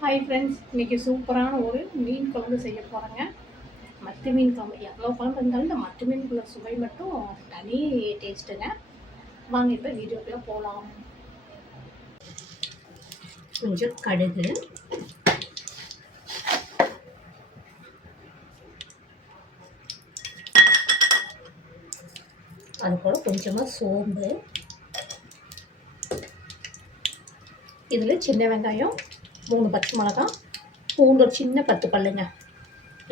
Hi friends, இன்றைக்கி சூப்பரான ஒரு மீன் குழம்பு செய்ய போகிறேங்க. மத்தி மீன் குழம்பு எவ்வளோ குழம்பு இருந்தாலும் இந்த மத்தி மீனுக்குள்ள சுவை மட்டும் தனி டேஸ்ட்டுங்க. வாங்க இப்போ வீடியோக்குள்ளே போகலாம். கொஞ்சம் கடுகு, அது போல் கொஞ்சமாக சோம்பு, இதில் சின்ன வெங்காயம், 3 பச்சை மிளகாய், பூண்டு ஒரு சின்ன 10 பல்லுங்க.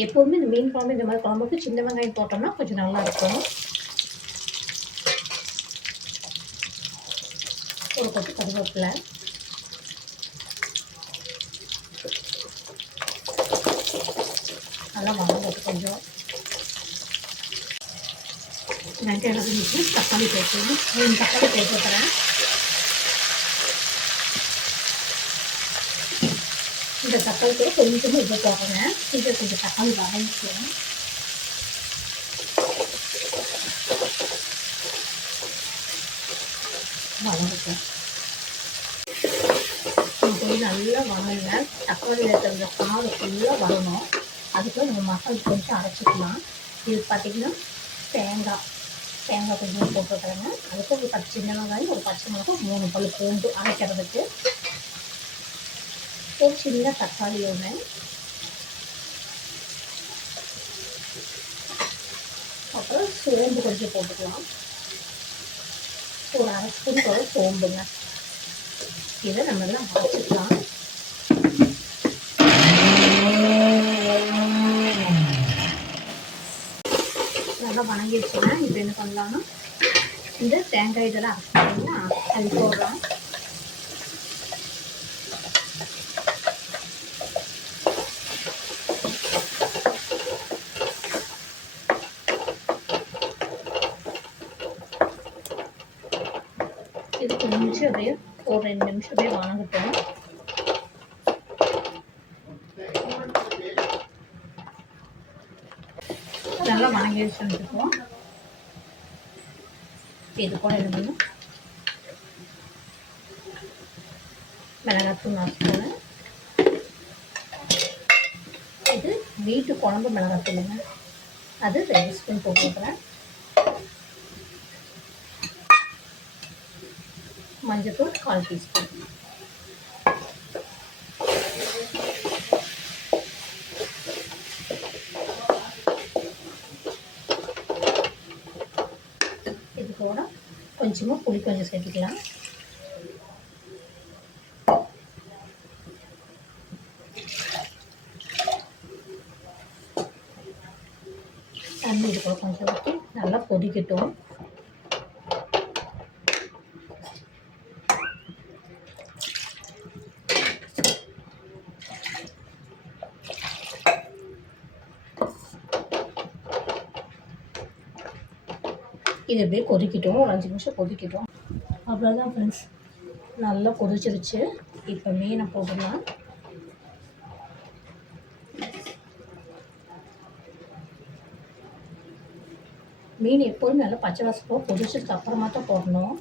எப்போதுமே இந்த மீன் குழம்பு இந்த மாதிரி குழம்புக்கு சின்ன வெங்காயம் போட்டோம்னா கொஞ்சம் நல்லா இருக்கும். ஒரு கொத்து கருவேப்பிலை, நல்லா வதங்கட்டு கொஞ்சம். வெங்காயம் வதங்கிட்டு தக்காளி பேஸ்ட் 3 தக்காளி பேஸ்ட் வைக்கிறேன். இந்த தக்காளி கூட கொஞ்சமாக உப்பு போடுறேன். இது கொஞ்சம் தக்காளி வதங்கிக்கும். வதங்கிக்கும் போய் நல்லா வதங்க. தக்காளியில் இருக்கிற சாறு ஃபுல்லாக வரணும். அதுக்குள்ள நம்ம மசாலா கொஞ்சம் அரைச்சிக்கலாம். இது பார்த்திங்கன்னா தேங்காய் கொஞ்சம் போட்டுருக்குறேங்க. அதுக்கு ஒரு 10 சின்ன வெங்காயம், ஒரு பச்சை மிளகாய், 3 பல் பூண்டு அரைக்கிறதுக்கு, ஒரு சின்ன தக்காளி ஒன்று, அப்புறம் சோம்பு கொஞ்சம் போட்டுக்கலாம். ஒரு அரை ஸ்பூன் போல சோம்புங்க. இதை நம்ம எல்லாம் அரைச்சிக்கலாம். நல்லா வணங்கிடுச்சுன்னா இப்போ என்ன பண்ணலாம்னா இந்த தேங்காய் இதெல்லாம் அரைச்சிட்டிங்கன்னா அது போடுறோம். இது கொஞ்சம் அப்படியே ஒரு 2 நிமிஷம் அப்படியே வணங்கட்டும். நல்லா வணங்கிடுச்சுன்னு இருக்கோம். இது கூட என்ன பண்ணும், மிளகாத்தூள் 4 ஸ்பூனு. இது வீட்டு குழம்பு மிளகாத்தூளுங்க, அது 2 ஸ்பூன் போட்டுக்கிறேன். மஞ்சத்தூள் 1/4 டீஸ்பூன். இது கூட கொஞ்சமாக புளி கொஞ்சம் சேர்த்துக்கலாம். தண்ணி இது கூட கொஞ்சம் ஊற்றி நல்லா கொதிக்கட்டும். இது அப்படியே கொதிக்கட்டும், ஒரு 5 நிமிஷம் கொதிக்கட்டும். அவ்வளோதான் ஃப்ரெண்ட்ஸ், நல்லா கொதிச்சிருச்சு. இப்போ மீனை போடலாம். மீன் எப்போதும் நல்லா பச்சை வாசப்போ கொதிச்சதுக்கு அப்புறமா தான் போடணும்.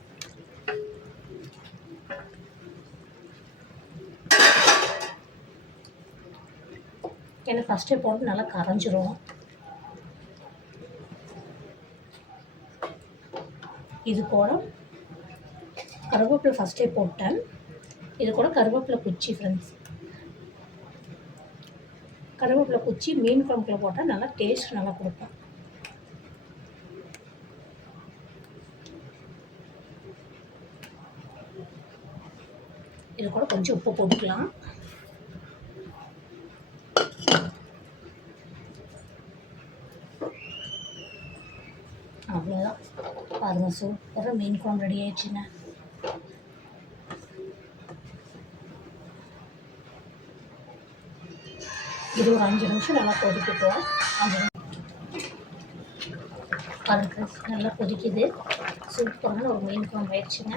ஏன்னா ஃபஸ்ட்டே போட்டு நல்லா கரைஞ்சிரும். இது கூட கருவேப்பிலை ஃபஸ்ட்டே போட்டேன். இது கூட கருவேப்பிலை குச்சி ஃப்ரெண்ட்ஸ், கருவேப்பிலை குச்சி மீன் குழம்புல போட்டால் நல்லா டேஸ்ட் நல்லா கொடுக்கும். இது கூட கொஞ்சம் உப்பு போட்டுக்கலாம். அவ்வளோதான், பாருங்க சூப்பராக மீன் குழம்பு ரெடி ஆயிடுச்சுங்க. இது ஒரு 5 நிமிஷம் நல்லா கொதிக்கட்டும். பாருங்க நல்லா கொதிக்குது. சூப்பரான ஒரு மீன் குழம்பு ஆயிடுச்சுங்க.